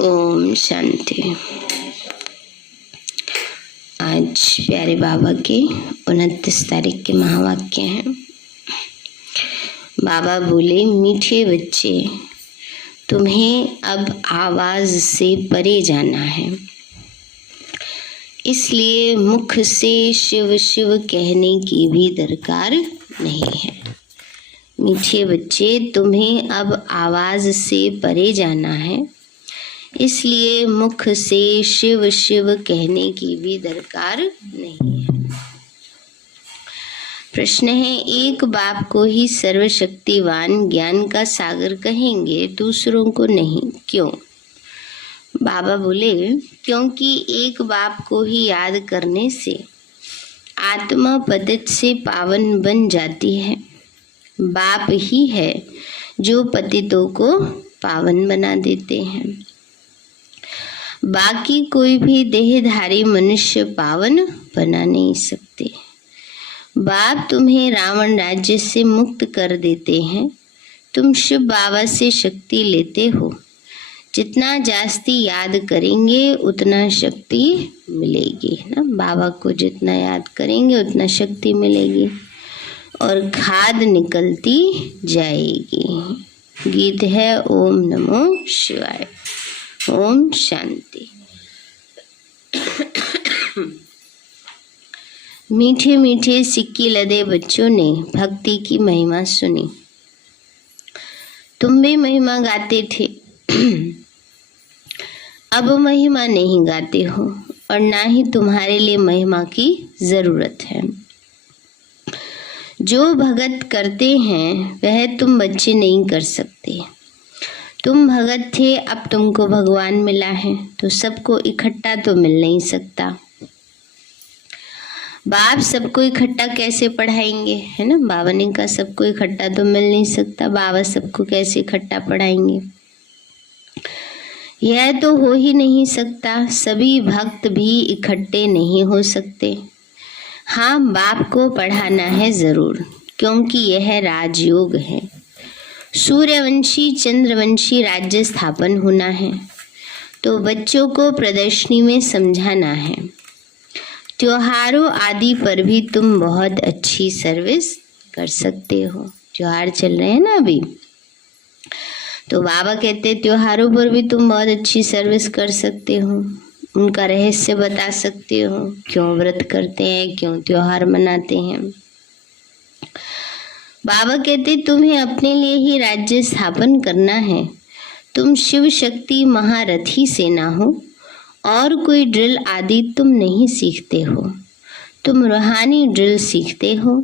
ओम शांति। आज प्यारे बाबा के 29 तारीख के महावाक्य हैं। बाबा बोले, मीठे बच्चे, तुम्हें अब आवाज से परे जाना है, इसलिए मुख से शिव शिव कहने की भी दरकार नहीं है। मीठे बच्चे, तुम्हें अब आवाज से परे जाना है, इसलिए मुख से शिव शिव कहने की भी दरकार नहीं है। प्रश्न है, एक बाप को ही सर्वशक्तिवान ज्ञान का सागर कहेंगे, दूसरों को नहीं, क्यों? बाबा बोले, क्योंकि एक बाप को ही याद करने से आत्मा पतित से पावन बन जाती है। बाप ही है जो पतितों को पावन बना देते हैं। बाकी कोई भी देहधारी मनुष्य पावन बना नहीं सकते। बाप तुम्हें रावण राज्य से मुक्त कर देते हैं। तुम शिव बाबा से शक्ति लेते हो। जितना जास्ती याद करेंगे उतना शक्ति मिलेगी ना। बाबा को जितना याद करेंगे उतना शक्ति मिलेगी और खाद निकलती जाएगी। गीत है ओम नमो शिवाय। ओम शांति। मीठे मीठे सिक्की लदे बच्चों ने भक्ति की महिमा सुनी। तुम भी महिमा गाते थे, अब महिमा नहीं गाते हो और ना ही तुम्हारे लिए महिमा की जरूरत है। जो भगत करते हैं वह तुम बच्चे नहीं कर सकते। तुम भगत थे, अब तुमको भगवान मिला है, तो सबको इकट्ठा तो मिल नहीं सकता। बाप सबको इकट्ठा कैसे पढ़ाएंगे, है ना। बाबा ने कहा सबको इकट्ठा तो मिल नहीं सकता, बाबा सबको कैसे इकट्ठा पढ़ाएंगे। यह तो हो ही नहीं सकता। सभी भक्त भी इकट्ठे नहीं हो सकते। हाँ, बाप को पढ़ाना है जरूर, क्योंकि यह राजयोग है। सूर्यवंशी चंद्रवंशी राज्य स्थापन होना है, तो बच्चों को प्रदर्शनी में समझाना है। त्योहारों आदि पर भी तुम बहुत अच्छी सर्विस कर सकते हो। त्योहार चल रहे हैं ना अभी, तो बाबा कहते त्योहारों पर भी तुम बहुत अच्छी सर्विस कर सकते हो। उनका रहस्य बता सकते हो, क्यों व्रत करते हैं, क्यों त्योहार मनाते हैं। बाबा कहते तुम्हें अपने लिए ही राज्य स्थापन करना है। तुम शिव शक्ति महारथी सेना हो और कोई ड्रिल आदि तुम नहीं सीखते हो। तुम रूहानी ड्रिल सीखते हो।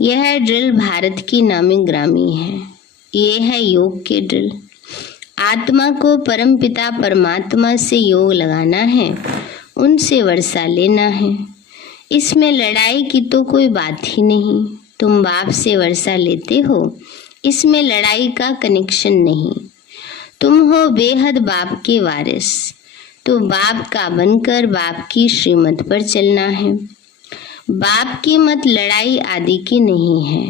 यह ड्रिल भारत की नामी ग्रामी है। ये है योग के ड्रिल। आत्मा को परमपिता परमात्मा से योग लगाना है, उनसे वर्षा लेना है। इसमें लड़ाई की तो कोई बात ही नहीं। तुम बाप से वर्षा लेते हो, इसमें लड़ाई का कनेक्शन नहीं। तुम हो बेहद बाप के वारिस, तो बाप का बनकर बाप की श्रीमत पर चलना है। बाप की मत लड़ाई आदि की नहीं है।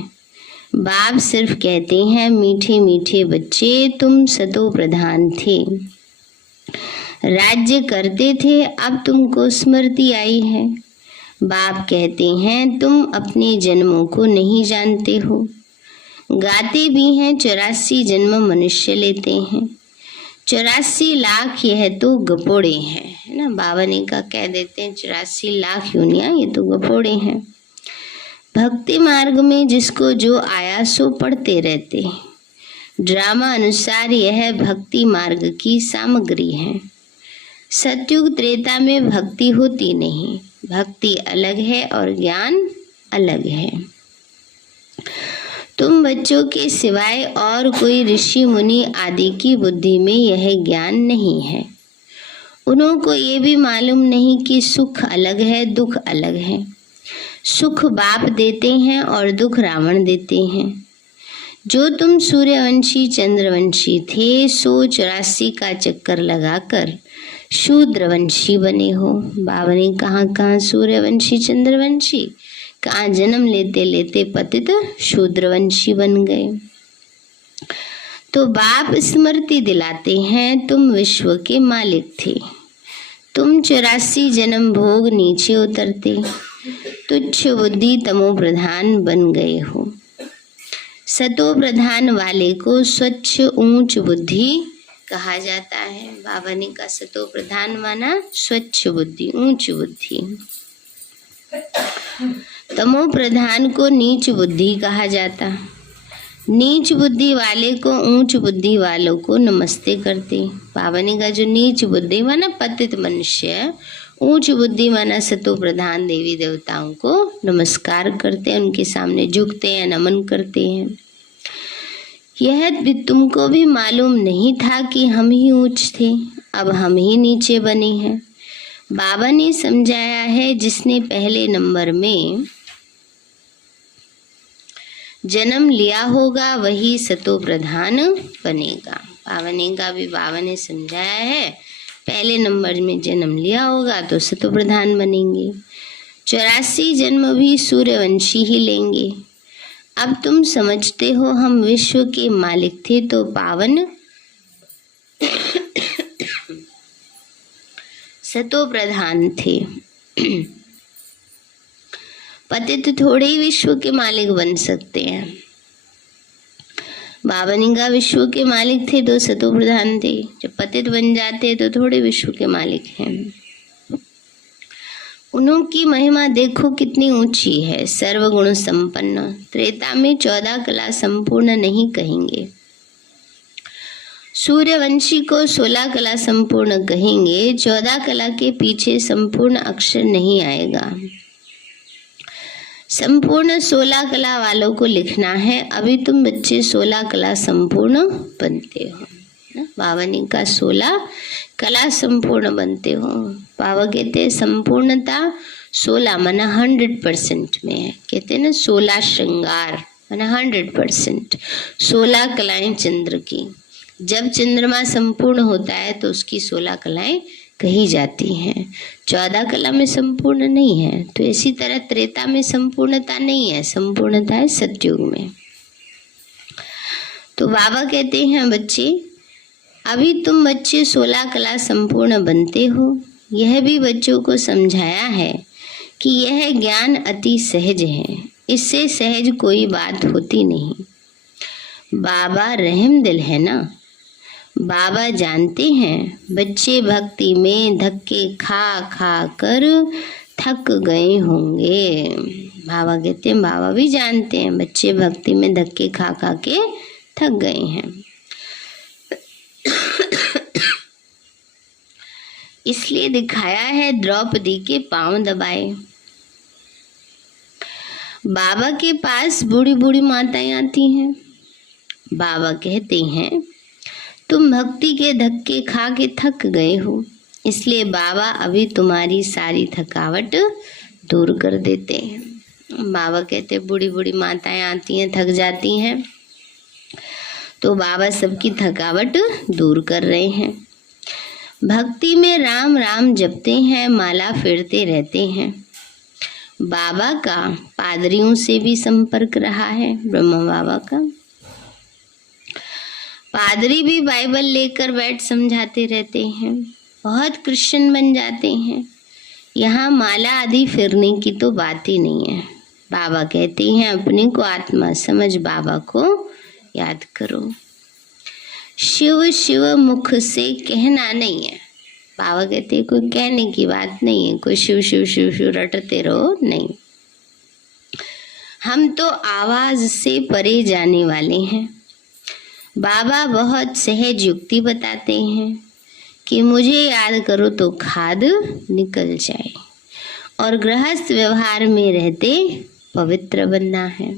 बाप सिर्फ कहते हैं, मीठे मीठे बच्चे, तुम सतो प्रधान थे, राज्य करते थे, अब तुमको स्मृति आई है। बाप कहते हैं, तुम अपने जन्मों को नहीं जानते हो। गाते भी हैं 84 जन्म मनुष्य लेते हैं। 84 लाख यह तो गपोड़े हैं, है ना। बाबा ने कहा कह देते हैं 84 लाख योनियां ये तो गपोड़े हैं। भक्ति मार्ग में जिसको जो आया सो पढ़ते रहते। ड्रामा अनुसार यह भक्ति मार्ग की सामग्री है। सतयुग त्रेता में भक्ति होती नहीं। भक्ति अलग है और ज्ञान अलग है। तुम बच्चों के सिवाय और कोई ऋषि मुनि आदि की बुद्धि में यह ज्ञान नहीं है। उनको ये भी मालूम नहीं कि सुख अलग है, दुख अलग है। सुख बाप देते हैं और दुख रावण देते हैं। जो तुम सूर्यवंशी चंद्रवंशी थे, सो 84 का चक्कर लगाकर शूद्रवंशी बने हो। बाबा ने कहाँ सूर्यवंशी चंद्रवंशी, कहाँ जन्म लेते लेते पतित शूद्रवंशी बन गए। तो बाप स्मृति दिलाते हैं, तुम विश्व के मालिक थे। तुम 84 जन्म भोग नीचे उतरते तुच्छ बुद्धि तमो प्रधान बन गए हो। सतो प्रधान वाले को स्वच्छ ऊंच बुद्धि कहा जाता है। बाबा ने कहा सतो प्रधान माना स्वच्छ बुद्धि, ऊंच बुद्धि। तमो प्रधान को नीच बुद्धि कहा जाता। नीच बुद्धि वाले को ऊंच बुद्धि वालों को नमस्ते करते। बाबा ने कहा जो नीच बुद्धि माना पतित मनुष्य, ऊंच बुद्धि माना सतो प्रधान देवी देवताओं को नमस्कार करते हैं, उनके सामने झुकते हैं, नमन करते हैं। यह भी तुमको भी मालूम नहीं था कि हम ही ऊंच थे, अब हम ही नीचे बने हैं। बाबा ने समझाया है, जिसने पहले नंबर में जन्म लिया होगा वही सतो प्रधान बनेगा। बाबा ने समझाया है, पहले नंबर में जन्म लिया होगा तो सतो प्रधान बनेंगे। 84 जन्म भी सूर्यवंशी ही लेंगे। अब तुम समझते हो हम विश्व के मालिक थे तो पावन सतो प्रधान थे। पतित थोड़े ही विश्व के मालिक बन सकते हैं। बाबा ने कहा विश्व के मालिक थे तो सतो प्रधान थे, जब पतित बन जाते तो थोड़े विश्व के मालिक हैं। उनकी महिमा देखो कितनी ऊंची है, सर्वगुण संपन्न। त्रेता में 14 कला संपूर्ण नहीं कहेंगे, सूर्यवंशी को 16 कला संपूर्ण कहेंगे। 14 कला के पीछे संपूर्ण अक्षर नहीं आएगा। संपूर्ण 16 कला वालों को लिखना है। अभी तुम बच्चे 16 कला संपूर्ण बनते हो। बाबा ने कहा 16 कला संपूर्ण बनते हो। बाबा कहते हैं संपूर्णता 16 माना 100% में है। कहते हैं ना 16 श्रृंगार माना 100%। 16 कलाएं चंद्र की। जब चंद्रमा संपूर्ण होता है तो उसकी 16 कलाएं कही जाती हैं। 14 कला में संपूर्ण नहीं है, तो इसी तरह त्रेता में संपूर्णता नहीं है, संपूर्णता है सतयुग में। तो बाबा कहते हैं बच्चे, अभी तुम बच्चे 16 कला संपूर्ण बनते हो। यह भी बच्चों को समझाया है कि यह ज्ञान अति सहज है, इससे सहज कोई बात होती नहीं। बाबा रहम दिल है ना। बाबा जानते हैं बच्चे भक्ति में धक्के खा खा कर थक गए होंगे। बाबा कहते हैं बाबा भी जानते हैं बच्चे भक्ति में धक्के खा खा के थक गए हैं। इसलिए दिखाया है द्रौपदी के पांव दबाए। बाबा के पास बूढ़ी बूढ़ी माताएं आती हैं। बाबा कहते हैं तुम भक्ति के धक्के खा के थक गए हो, इसलिए बाबा अभी तुम्हारी सारी थकावट दूर कर देते हैं। बाबा कहते बूढ़ी बूढ़ी माताएं आती हैं, थक जाती हैं, तो बाबा सबकी थकावट दूर कर रहे हैं। भक्ति में राम राम जपते हैं, माला फेरते रहते हैं। बाबा का पादरियों से भी संपर्क रहा है, ब्रह्मा बाबा का। पादरी भी बाइबल लेकर बैठ समझाते रहते हैं, बहुत क्रिश्चियन बन जाते हैं। यहाँ माला आदि फिरने की तो बात ही नहीं है। बाबा कहते हैं अपने को आत्मा समझ बाबा को याद करो। शिव शिव मुख से कहना नहीं है। बाबा कहते हैं कोई कहने की बात नहीं है, कोई शिव शिव शिव शिव रटते रहो, नहीं। हम तो आवाज से परे जाने वाले हैं। बाबा बहुत सहज युक्ति बताते हैं कि मुझे याद करो तो खाद निकल जाए, और गृहस्थ व्यवहार में रहते पवित्र बनना है।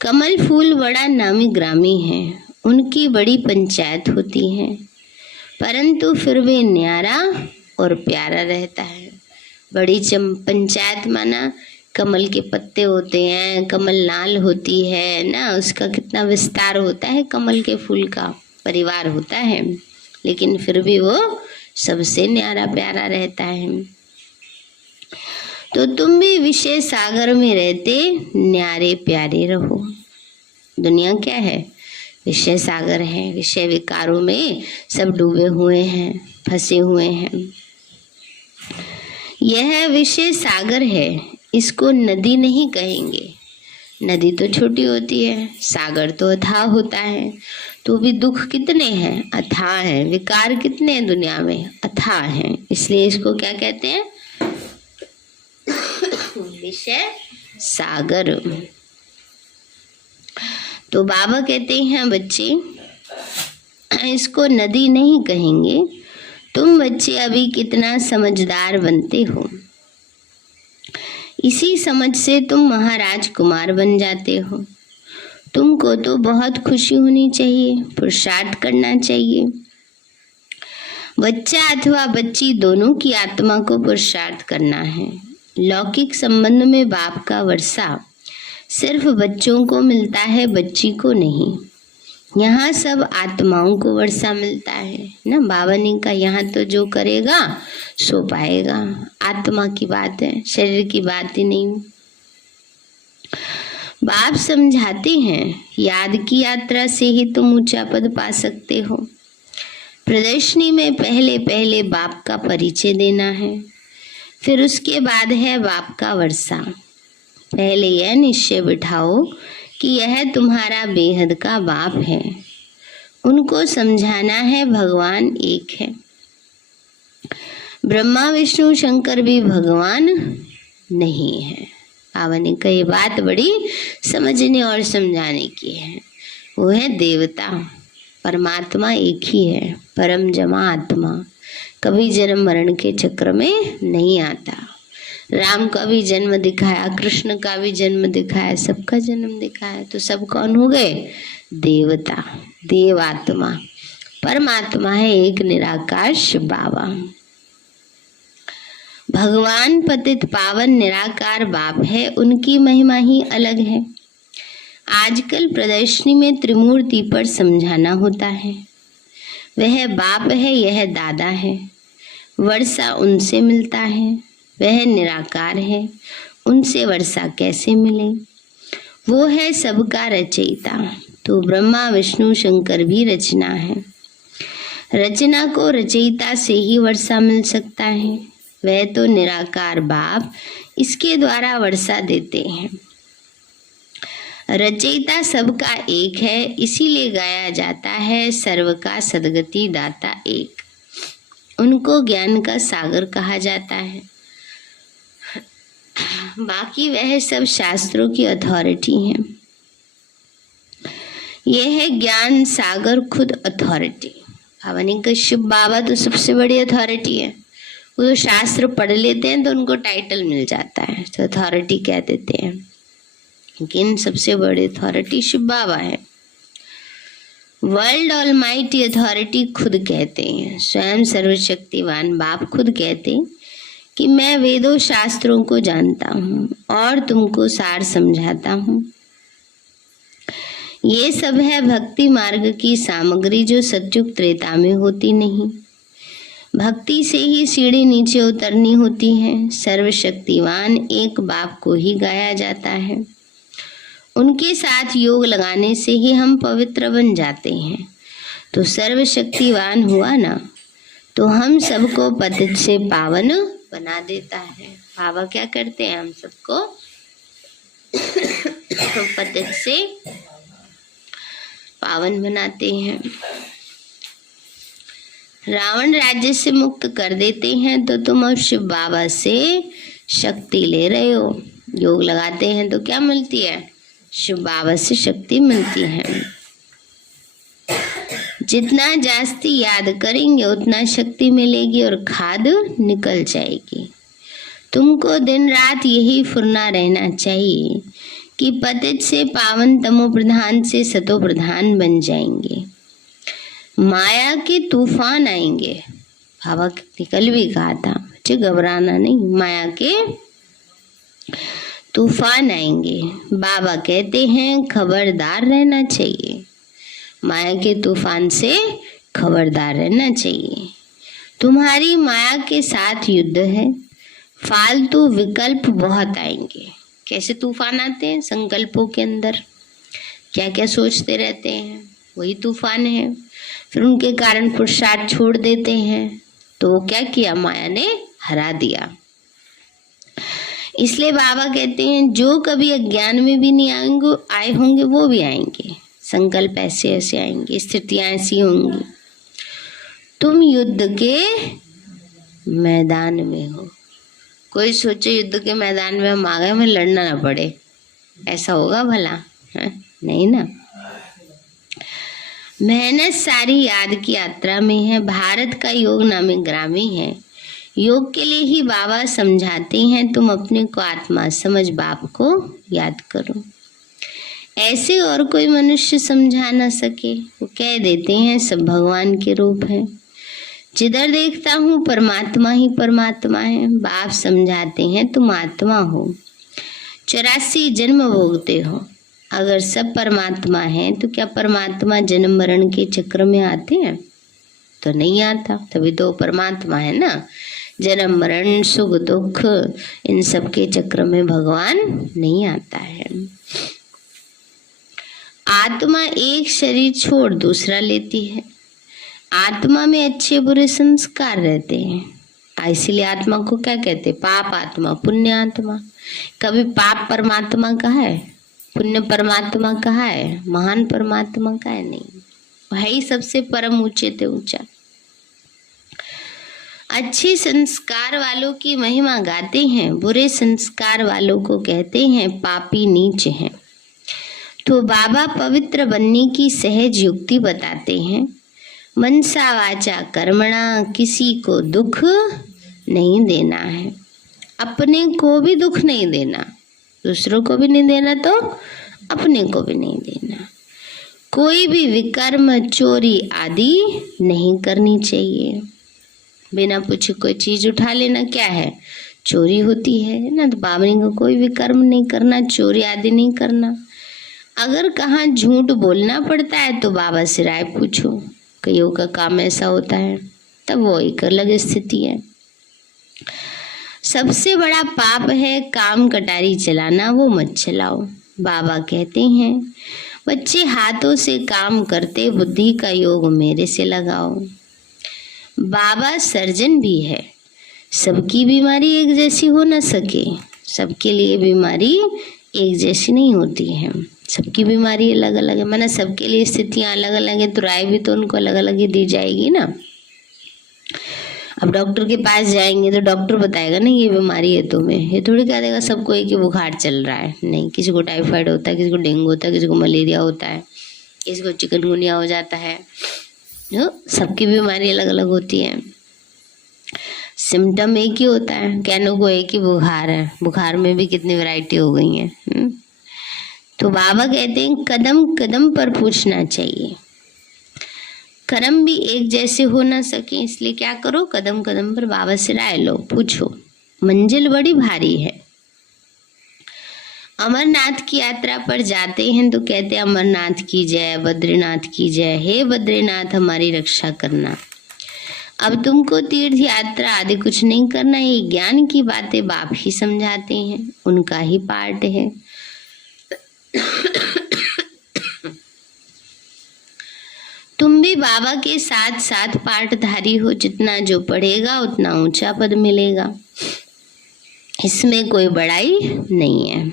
कमल फूल बड़ा नामी ग्रामी है, उनकी बड़ी पंचायत होती है, परंतु फिर भी न्यारा और प्यारा रहता है। बड़ी पंचायत माना कमल के पत्ते होते हैं, कमल नाल होती है ना, उसका कितना विस्तार होता है, कमल के फूल का परिवार होता है, लेकिन फिर भी वो सबसे न्यारा प्यारा रहता है। तो तुम भी विषय सागर में रहते न्यारे प्यारे रहो। दुनिया क्या है? विषय सागर है, विषय विकारों में सब डूबे हुए हैं, फंसे हुए हैं। यह विषय सागर है, इसको नदी नहीं कहेंगे। नदी तो छोटी होती है, सागर तो अथाह होता है। तो भी दुख कितने हैं? अथाह हैं। विकार कितने हैं दुनिया में? अथाह हैं। इसलिए इसको क्या कहते हैं? विषय सागर। तो बाबा कहते हैं बच्चे इसको नदी नहीं कहेंगे, तुम बच्चे अभी कितना समझदार बनते हो, इसी समझ से तुम महाराज कुमार बन जाते हो। तुमको तो बहुत खुशी होनी चाहिए, पुरुषार्थ करना चाहिए। बच्चा अथवा बच्ची दोनों की आत्मा को पुरुषार्थ करना है। लौकिक संबंध में बाप का वर्षा सिर्फ बच्चों को मिलता है, बच्ची को नहीं। यहाँ सब आत्माओं को वर्षा मिलता है ना। बाबा ने कहा यहाँ तो जो करेगा सो पाएगा। आत्मा की बात है, शरीर की बात ही नहीं। बाप समझाते हैं याद की यात्रा से ही तुम ऊंचा पद पा सकते हो। प्रदर्शनी में पहले पहले बाप का परिचय देना है, फिर उसके बाद है बाप का वर्षा। पहले यह निश्चय बिठाओ कि यह तुम्हारा बेहद का बाप है। उनको समझाना है भगवान एक है। ब्रह्मा विष्णु शंकर भी भगवान नहीं है। बाबा ने कही बात बड़ी समझने और समझाने की है। वो है देवता, परमात्मा एक ही है, परम जमा आत्मा, कभी जन्म मरण के चक्र में नहीं आता। राम का भी जन्म दिखाया, कृष्ण का भी जन्म दिखाया, सबका जन्म दिखाया। तो सब कौन हो गए? देवता, देवात्मा। परमात्मा है एक निराकार शिव बाबा। भगवान पतित पावन निराकार बाप है, उनकी महिमा ही अलग है। आजकल प्रदर्शनी में त्रिमूर्ति पर समझाना होता है। वह बाप है, यह दादा है। वर्षा उनसे मिलता है। वह निराकार है, उनसे वर्षा कैसे मिले? वो है सबका रचयिता। तो ब्रह्मा विष्णु शंकर भी रचना है। रचना को रचयिता से ही वर्षा मिल सकता है। वह तो निराकार बाप इसके द्वारा वर्षा देते हैं। रचयिता सबका एक है, इसीलिए गाया जाता है सर्व का सद्गति दाता एक। उनको ज्ञान का सागर कहा जाता है। बाकी वह सब शास्त्रों की अथॉरिटी है। यह है ज्ञान सागर खुद अथॉरिटी। बाबा ने कहा शिव बाबा तो सबसे बड़ी अथॉरिटी है। वो तो शास्त्र पढ़ लेते हैं तो उनको टाइटल मिल जाता है, तो अथॉरिटी कह देते हैं। लेकिन सबसे बड़ी अथॉरिटी शिव बाबा है। वर्ल्ड ऑलमाइटी अथॉरिटी खुद कहते हैं, स्वयं सर्वशक्तिवान बाप खुद कहते हैं कि मैं वेदों शास्त्रों को जानता हूँ और तुमको सार समझाता हूँ। ये सब है भक्ति मार्ग की सामग्री जो सतयुग त्रेता में होती नहीं। भक्ति से ही सीढ़ी नीचे उतरनी होती है। सर्वशक्तिवान एक बाप को ही गाया जाता है। उनके साथ योग लगाने से ही हम पवित्र बन जाते हैं। तो सर्वशक्तिवान हुआ ना, तो हम सबको पतित से पावन बना देता है। बाबा क्या करते हैं? हम सबको पतित से पावन बनाते हैं। रावण राज्य से मुक्त कर देते हैं। तो तुम अब शिव बाबा से शक्ति ले रहे हो। योग लगाते हैं तो क्या मिलती है? शिव बाबा से शक्ति मिलती है। जितना जास्ती याद करेंगे उतना शक्ति मिलेगी और खाद निकल जाएगी। तुमको दिन रात यही फुरना रहना चाहिए कि पतित से पावन, तमो प्रधान से सतो प्रधान बन जाएंगे। माया के तूफान आएंगे। बाबा ने कल भी कहा था, मुझे घबराना नहीं, माया के तूफान आएंगे। बाबा कहते हैं खबरदार रहना चाहिए। माया के तूफान से खबरदार रहना चाहिए। तुम्हारी माया के साथ युद्ध है। फालतू विकल्प बहुत आएंगे। कैसे तूफान आते हैं? संकल्पों के अंदर क्या क्या सोचते रहते हैं, वही तूफान है। फिर उनके कारण पुरुषार्थ छोड़ देते हैं, तो वो क्या किया, माया ने हरा दिया। इसलिए बाबा कहते हैं जो कभी अज्ञान में भी नहीं आए होंगे वो भी आएंगे। संकल्प ऐसे ऐसे आएंगे, स्थितियां ऐसी होंगी। तुम युद्ध के मैदान में हो। कोई सोचे युद्ध के मैदान में हम आ गए, हमें लड़ना ना पड़े, ऐसा होगा भला? है नहीं ना। मेहनत सारी याद की यात्रा में है। भारत का योग नामी ग्रामी है। योग के लिए ही बाबा समझाते हैं, तुम अपने को आत्मा समझ बाप को याद करो। ऐसे और कोई मनुष्य समझा ना सके। वो कह देते हैं सब भगवान के रूप हैं। जिधर देखता हूँ परमात्मा ही परमात्मा है। बाप समझाते हैं तुम आत्मा हो, 84 जन्म भोगते हो। अगर सब परमात्मा है तो क्या परमात्मा जन्म मरण के चक्र में आते हैं? तो नहीं आता। तभी तो परमात्मा है ना। जन्म मरण सुख दुख इन सब के चक्र में भगवान नहीं आता है। आत्मा एक शरीर छोड़ दूसरा लेती है। आत्मा में अच्छे बुरे संस्कार रहते हैं। इसीलिए आत्मा को क्या कहते? पाप आत्मा, पुण्य आत्मा। कभी पाप परमात्मा कहा है? पुण्य परमात्मा कहा है? महान परमात्मा का है? नहीं, है ही सबसे परम ऊंचे ते ऊंचा। अच्छे संस्कार वालों की महिमा गाते हैं, बुरे संस्कार वालों को कहते हैं पापी नीच हैं। तो बाबा पवित्र बनने की सहज युक्ति बताते हैं। मनसा वाचा कर्मणा, किसी को दुख नहीं देना है। अपने को भी दुख नहीं देना, दूसरों को भी नहीं देना, तो अपने को भी नहीं देना। कोई भी विकर्म चोरी आदि नहीं करनी चाहिए। बिना पूछे कोई चीज उठा लेना क्या है? चोरी होती है ना। तो बाबा को कोई विकर्म नहीं करना, चोरी आदि नहीं करना। अगर कहाँ झूठ बोलना पड़ता है तो बाबा से राय पूछो। कईयों का काम ऐसा होता है, तब वो एक अलग स्थिति है। सबसे बड़ा पाप है काम कटारी चलाना, वो मत चलाओ। बाबा कहते हैं बच्चे हाथों से काम करते, बुद्धि का योग मेरे से लगाओ। बाबा सर्जन भी है। सबकी बीमारी एक जैसी हो न सके, सबके लिए बीमारी एक जैसी नहीं होती है। सबकी बीमारी अलग अलग है, माना सबके लिए स्थितियां अलग अलग है, तो राय भी तो उनको अलग अलग ही दी जाएगी ना। अब डॉक्टर के पास जाएंगे तो डॉक्टर बताएगा ना ये बीमारी है तुम्हें, ये थोड़ी कह देगा सबको एक ही बुखार चल रहा है। नहीं, किसी को टाइफाइड होता है, किसी को डेंगू होता है, किसी को मलेरिया होता है, किसी को चिकनगुनिया हो जाता है। सबकी बीमारी अलग अलग होती है। सिम्टम एक ही होता है, कहने को एक ही बुखार है, बुखार में भी कितनी वैरायटी हो गई है। तो बाबा कहते हैं कदम कदम पर पूछना चाहिए। कर्म भी एक जैसे हो ना सके, इसलिए क्या करो, कदम कदम पर बाबा से राय लो, पूछो। मंजिल बड़ी भारी है। अमरनाथ की यात्रा पर जाते हैं तो कहते हैं अमरनाथ की जय, बद्रीनाथ की जय, हे बद्रीनाथ हमारी रक्षा करना। अब तुमको तीर्थ यात्रा आदि कुछ नहीं करना, ये ज्ञान की बातें बाप ही समझाते हैं, उनका ही पार्ट है। तुम भी बाबा के साथ साथ पाठधारी हो, जितना जो पढ़ेगा उतना ऊंचा पद मिलेगा। इसमें कोई बड़ाई नहीं है।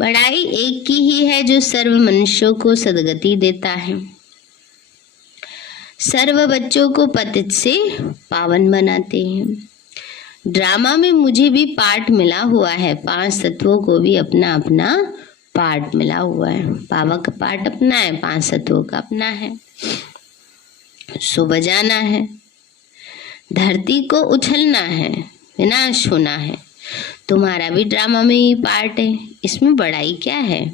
बड़ाई एक की ही है जो सर्व मनुष्यों को सदगति देता है, सर्व बच्चों को पतित से पावन बनाते हैं। ड्रामा में मुझे भी पार्ट मिला हुआ है, 5 तत्वों को भी अपना अपना पार्ट मिला हुआ है। बाबा का पार्ट अपना है, 5 तत्वों का अपना है। सो बजाना है, धरती को उछलना है, विनाश होना है। तुम्हारा भी ड्रामा में ही पार्ट है, इसमें बड़ाई क्या है।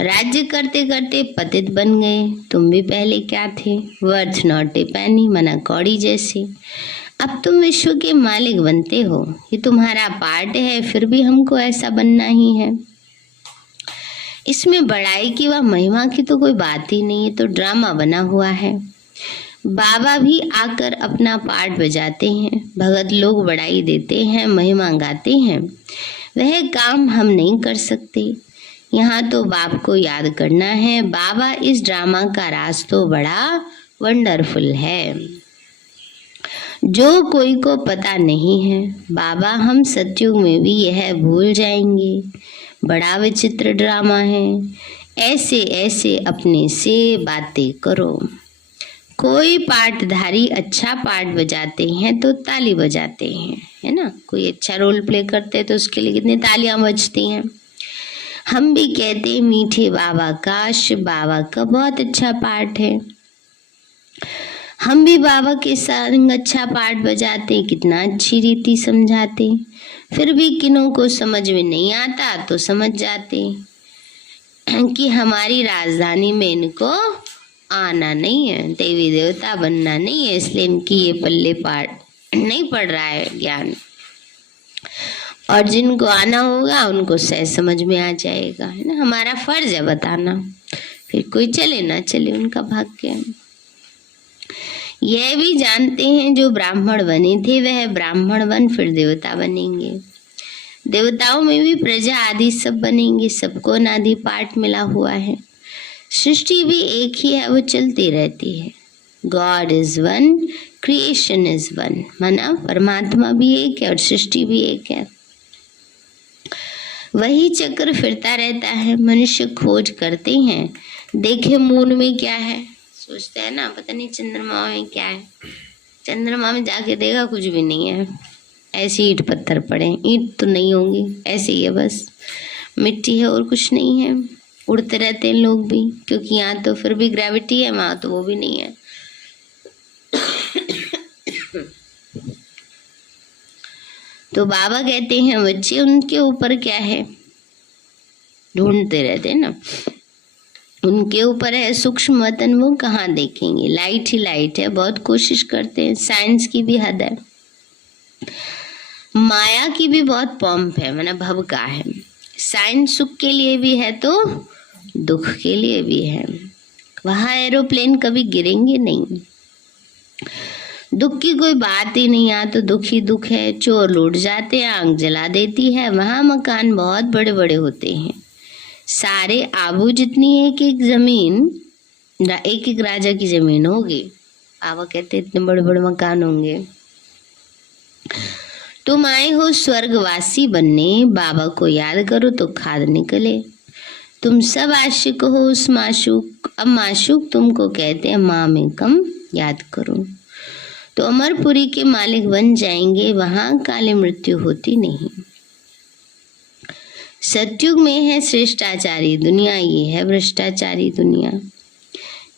राज्य करते करते पतित बन गए, तुम भी पहले क्या थे, वर्थ नॉट ए पैनी, मना कौड़ी जैसे। अब तुम विश्व के मालिक बनते हो, ये तुम्हारा पार्ट है, फिर भी हमको ऐसा बनना ही है। इसमें बड़ाई की व महिमा की तो कोई बात ही नहीं है, तो ड्रामा बना हुआ है। बाबा भी आकर अपना पार्ट बजाते हैं, भगत लोग बड़ाई देते हैं, महिमा गाते हैं। वह काम हम नहीं कर सकते, यहाँ तो बाप को याद करना है। बाबा, इस ड्रामा का राज तो बड़ा वंडरफुल है जो कोई को पता नहीं है। बाबा, हम सतयुग में भी यह भूल जाएंगे। बड़ा विचित्र ड्रामा है। ऐसे ऐसे अपने से बातें करो। कोई पाठधारी अच्छा पाठ बजाते हैं तो ताली बजाते हैं, है ना। कोई अच्छा रोल प्ले करते हैं तो उसके लिए कितनी तालियां बजती हैं। हम भी कहते हैं मीठे बाबा का, शिव बाबा का बहुत अच्छा पाठ है। हम भी बाबा के संग अच्छा पाठ बजाते, कितना अच्छी रीति समझाते। फिर भी किन्हों को समझ में नहीं आता तो समझ जाते कि हमारी राजधानी में इनको आना नहीं है, देवी देवता बनना नहीं है, इसलिए इनकी ये पल्ले पाठ नहीं पड़ रहा है ज्ञान। और जिनको आना होगा उनको सहज समझ में आ जाएगा, है ना। हमारा फर्ज है बताना, फिर कोई चले ना चले उनका भाग्य है। यह भी जानते हैं जो ब्राह्मण बने थे वह ब्राह्मण बन फिर देवता बनेंगे। देवताओं में भी प्रजा आदि सब बनेंगे। सबको अनादि पाठ मिला हुआ है। सृष्टि भी एक ही है, वो चलती रहती है। God is one, creation is one, माना परमात्मा भी एक है और सृष्टि भी एक है। वही चक्र फिरता रहता है। मनुष्य खोज करते हैं, देखे मून में क्या है, सोचते हैं ना पता नहीं चंद्रमा में क्या है। चंद्रमा में जाके देखा कुछ भी नहीं है, ऐसी ईंट पत्थर पड़े। ईंट तो नहीं होंगी, ऐसे ही है, बस मिट्टी है और कुछ नहीं है। उड़ते रहते हैं लोग भी, क्योंकि यहाँ तो फिर भी ग्रेविटी है, वहां तो वो भी नहीं है। तो बाबा कहते हैं बच्चे उनके ऊपर क्या है, ढूंढते रहते हैं ना। उनके ऊपर है सूक्ष्म वतन, वो कहाँ देखेंगे। लाइट ही लाइट है, बहुत कोशिश करते हैं। साइंस की भी हद है, माया की भी बहुत पंप है, माना भवका है। साइंस सुख के लिए भी है तो दुख के लिए भी है। वहां एरोप्लेन कभी गिरेंगे नहीं। दुख की कोई बात ही नहीं, यहाँ तो दुख ही दुख है। चोर लूट जाते हैं, आग जला देती है। वहां मकान बहुत बड़े बड़े होते हैं, सारे आबू जितनी एक एक जमीन, एक एक राजा की जमीन होगी। बाबा कहते इतने बड़े बड़े मकान होंगे। तुम आए हो स्वर्गवासी बनने, बाबा को याद करो तो खाद निकले। तुम सब आशिक हो उस माशूक। अब माशूक तुमको कहते हैं माँ में कम याद करो तो अमरपुरी के मालिक बन जाएंगे। वहां काली मृत्यु होती नहीं। सतयुग में है श्रेष्ठाचारी दुनिया, ये है भ्रष्टाचारी दुनिया।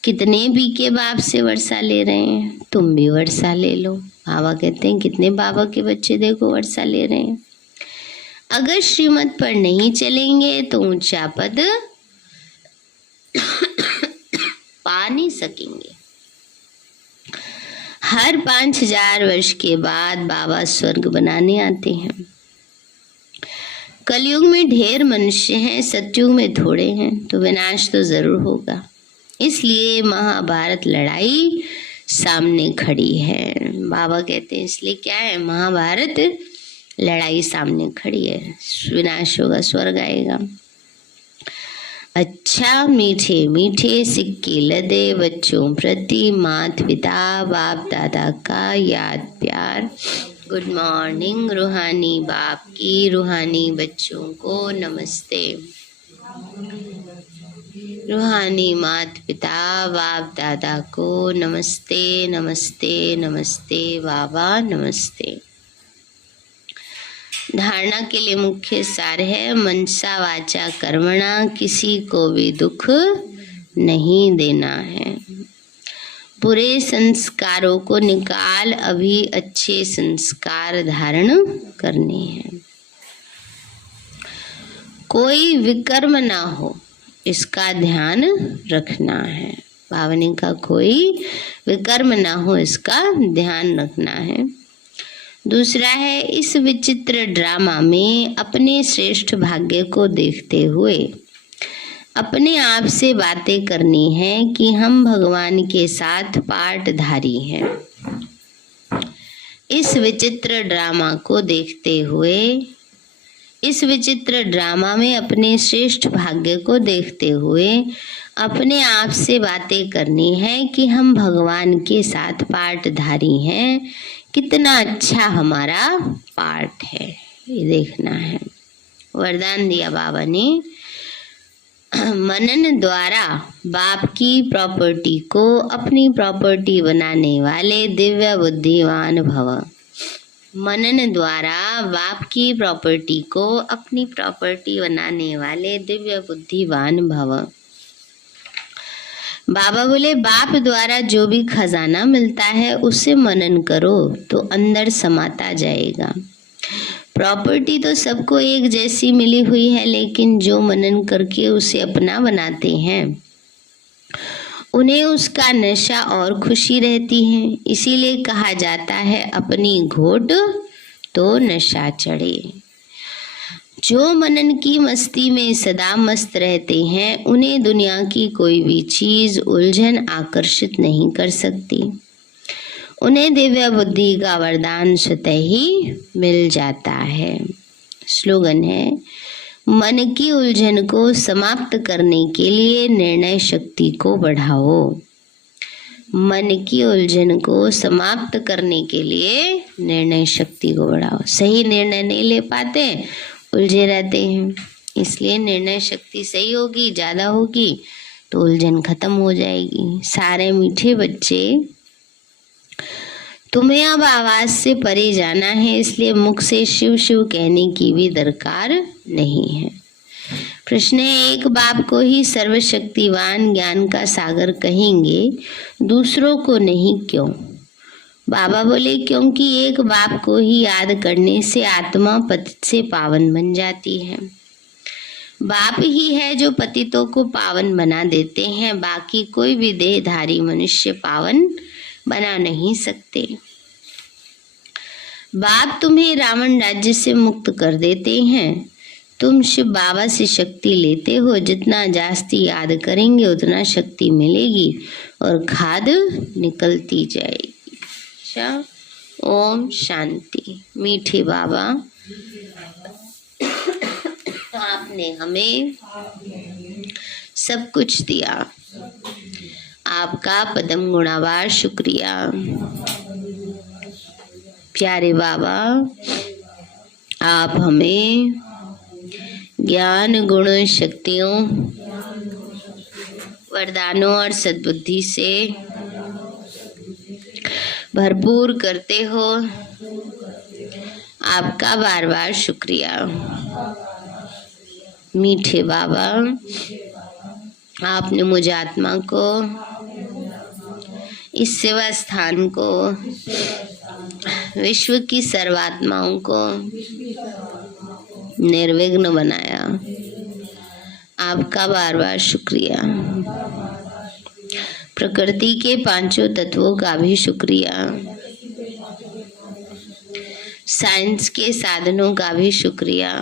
कितने बीके बाप से वर्षा ले रहे हैं, तुम भी वर्षा ले लो। बाबा कहते हैं कितने बाबा के बच्चे देखो वर्षा ले रहे हैं। अगर श्रीमत पर नहीं चलेंगे तो ऊंचा पद पा नहीं सकेंगे। हर 5000 वर्ष के बाद बाबा स्वर्ग बनाने आते हैं। कलयुग में ढेर मनुष्य हैं, सतयुग में थोड़े हैं, तो विनाश तो जरूर होगा। इसलिए महाभारत लड़ाई सामने खड़ी है। बाबा कहते हैं इसलिए क्या है, महाभारत लड़ाई सामने खड़ी है। विनाश होगा, स्वर्ग आएगा। अच्छा मीठे मीठे सिक्के लदे बच्चों प्रति माता पिता बाप दादा का याद प्यार। Good morning. रूहानी बाप की रूहानी बच्चों को नमस्ते। रूहानी माता पिता बाप दादा को नमस्ते नमस्ते नमस्ते। बाबा नमस्ते। धारणा के लिए मुख्य सार है मनसा वाचा कर्मणा, किसी को भी दुख नहीं देना है। बुरे संस्कारों को निकाल अभी अच्छे संस्कार धारण करने हैं। कोई विकर्म ना हो इसका ध्यान रखना है। पावनी का कोई विकर्म ना हो इसका ध्यान रखना है। दूसरा है इस विचित्र ड्रामा में अपने श्रेष्ठ भाग्य को देखते हुए अपने आप से बातें करनी है कि हम भगवान के साथ पाठधारी हैं। इस विचित्र ड्रामा को देखते हुए इस विचित्र ड्रामा में अपने श्रेष्ठ भाग्य को देखते हुए अपने आप से बातें करनी है कि हम भगवान के साथ पार्टधारी हैं, कितना अच्छा हमारा पार्ट है, ये देखना है। वरदान दिया बाबा ने, मनन द्वारा बाप की प्रॉपर्टी को अपनी प्रॉपर्टी बनाने वाले दिव्य बुद्धिवान भव। मनन द्वारा बाप की प्रॉपर्टी को अपनी प्रॉपर्टी बनाने वाले दिव्य बुद्धिवान भव। बाबा बोले, बाप द्वारा जो भी खजाना मिलता है उसे मनन करो तो अंदर समाता जाएगा। प्रॉपर्टी तो सबको एक जैसी मिली हुई है, लेकिन जो मनन करके उसे अपना बनाते हैं उन्हें उसका नशा और खुशी रहती है। इसीलिए कहा जाता है, अपनी घोट तो नशा चढ़े। जो मनन की मस्ती में सदा मस्त रहते हैं उन्हें दुनिया की कोई भी चीज उलझन आकर्षित नहीं कर सकती। उन्हें दिव्य बुद्धि का वरदान स्वतः ही मिल जाता है। स्लोगन है, मन की उलझन को समाप्त करने के लिए निर्णय शक्ति को बढ़ाओ। मन की उलझन को समाप्त करने के लिए निर्णय शक्ति को बढ़ाओ। सही निर्णय नहीं ले पाते, उलझे रहते हैं, इसलिए निर्णय शक्ति सही होगी, ज्यादा होगी तो उलझन खत्म हो जाएगी। सारे मीठे बच्चे, तुम्हें अब आवाज से परे जाना है, इसलिए मुख से शिव शिव कहने की भी दरकार नहीं है। प्रश्न है, एक बाप को ही सर्वशक्तिवान ज्ञान का सागर कहेंगे, दूसरों को नहीं, क्यों? बाबा बोले, क्योंकि एक बाप को ही याद करने से आत्मा पतित से पावन बन जाती है। बाप ही है जो पतितों को पावन बना देते हैं, बाकी कोई भी देहधारी मनुष्य पावन बना नहीं सकते। बाप तुम्हें रावण राज्य से मुक्त कर देते हैं। तुम शिव बाबा से शक्ति लेते हो, जितना जास्ती याद करेंगे उतना शक्ति मिलेगी और खाद निकलती जाएगी। अच्छा, ओम शांति। मीठे बाबा, आपने हमें सब कुछ दिया, आपका पदम गुणावार शुक्रिया। प्यारे बाबा, आप हमें ज्ञान गुण शक्तियों वरदानों और सद्बुद्धि से भरपूर करते हो, आपका बार बार शुक्रिया। मीठे बाबा, आपने मुझ आत्मा को, इस सेवा स्थान को, विश्व की सर्वात्माओं को निर्विघ्न बनाया, आपका बार बार शुक्रिया। प्रकृति के पांचों तत्वों का भी शुक्रिया, साइंस के साधनों का भी शुक्रिया,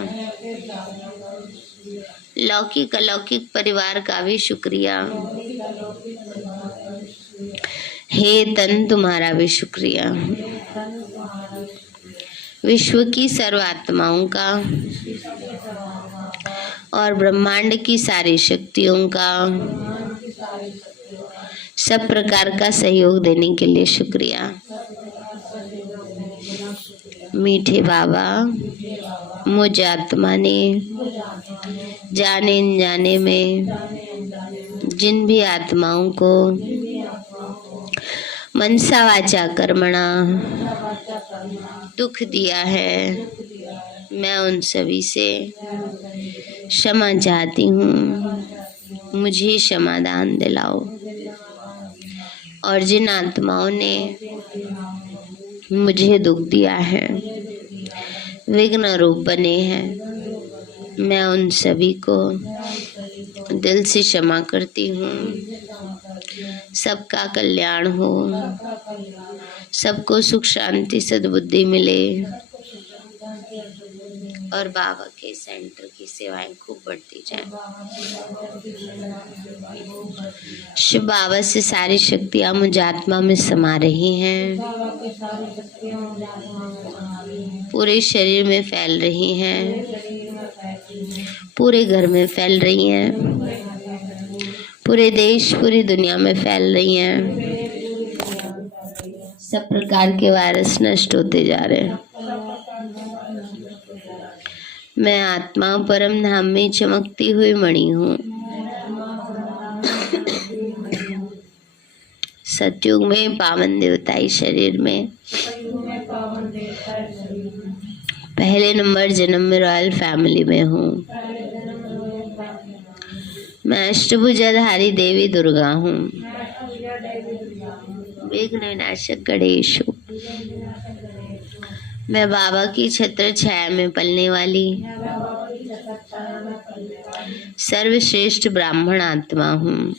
लौकिक अलौकिक परिवार का भी शुक्रिया। हे तन, तुम्हारा भी शुक्रिया। विश्व की सर्वात्माओं का और ब्रह्मांड की सारी शक्तियों का सब प्रकार का सहयोग देने के लिए शुक्रिया। मीठे बाबा, मुझ आत्मा ने जाने अनजाने में जिन भी आत्माओं को मनसा वाचा कर्मणा दुख दिया है, मैं उन सभी से क्षमा चाहती हूँ। मुझे क्षमादान दिलाओ। और जिन आत्माओं ने मुझे दुख दिया है, विघ्न रूप बने हैं, मैं उन सभी को दिल से क्षमा करती हूँ। सबका कल्याण हो, सबको सुख शांति सद्बुद्धि मिले और बाबा के सेंटर की सेवाएं खूब बढ़ती जाए। शिव बाबा से सारी शक्तियाँ मुझ आत्मा में समा रही हैं, पूरे शरीर में फैल रही हैं। पूरे घर में फैल रही हैं, पूरे देश पूरी दुनिया में फैल रही हैं। सब प्रकार के वायरस नष्ट होते जा रहे हैं। मैं आत्मा परम धाम में चमकती हुई मणि हूँ। सतयुग में पावन देवताई शरीर में पहले नंबर जन्म में रॉयल फैमिली में हूँ। मैं अष्टभुजाधारी देवी दुर्गा हूँ। विघ्न विनाशक गणेश हूँ। मैं बाबा की छत्र छाया में पलने वाली सर्वश्रेष्ठ ब्राह्मण आत्मा हूँ।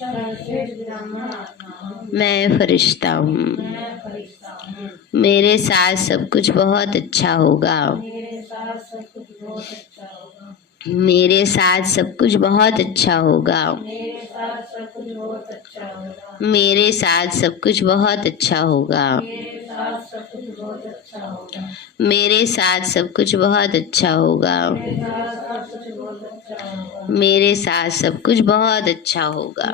मैं फरिश्ता हूँ। मेरे साथ सब कुछ बहुत अच्छा होगा। मेरे साथ सब कुछ बहुत अच्छा होगा। मेरे साथ सब कुछ बहुत अच्छा होगा। मेरे साथ सब कुछ बहुत अच्छा होगा। मेरे साथ सब कुछ बहुत अच्छा होगा।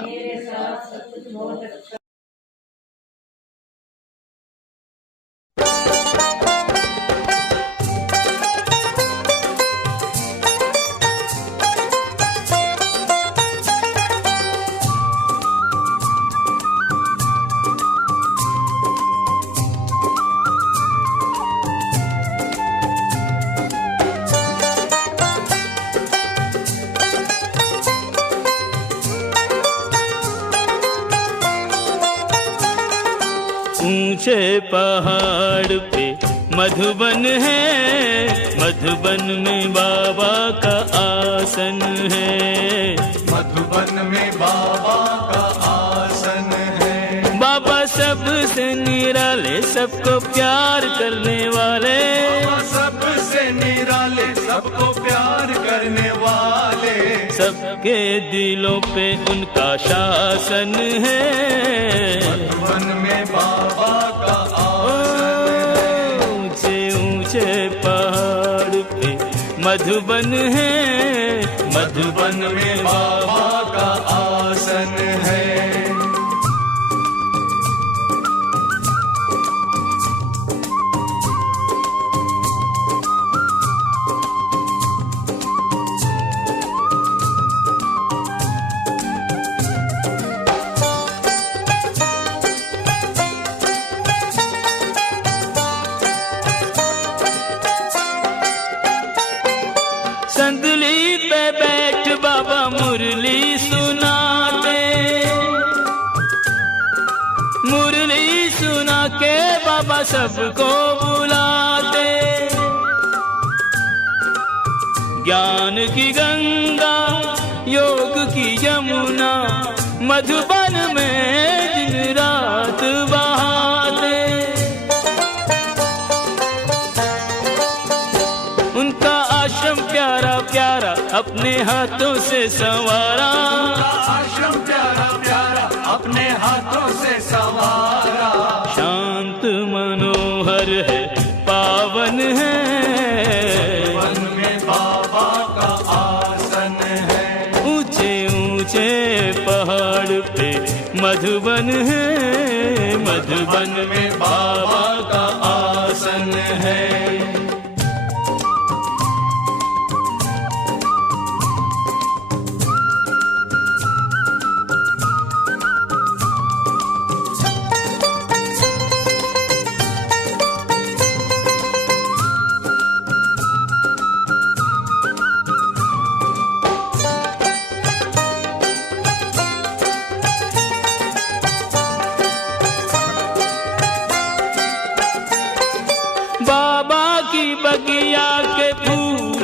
ऊंचे पहाड़ पे मधुबन है, मधुबन में बाबा का आसन है। मधुबन में बाबा का आसन है। बाबा सबसे निराले, सबको प्यार करने वाले। बाबा सबसे निराले, सबको प्यार करने वाले। सबके दिलों पे उनका शासन है। मधुबन में बाबा का आसन है। ऊंचे ऊंचे पहाड़ पे मधुबन है, मधुबन में बाबा का आसन है। संदली पे बैठ बाबा मुरली सुनाते। मुरली सुना के बाबा सबको बुलाते। ज्ञान की गंगा, योग की यमुना, मधुबन में दिन रात बहाते। उनका आश्रम प्यारा प्यारा अपने हाथों से संवारा। आश्रम प्यारा प्यारा अपने हाथों से संवारा। शांत मनोहर है, पावन है। वन में बाबा का आसन है। ऊंचे ऊंचे पहाड़ पे मधुबन है, मधुबन में बाबा का आसन है।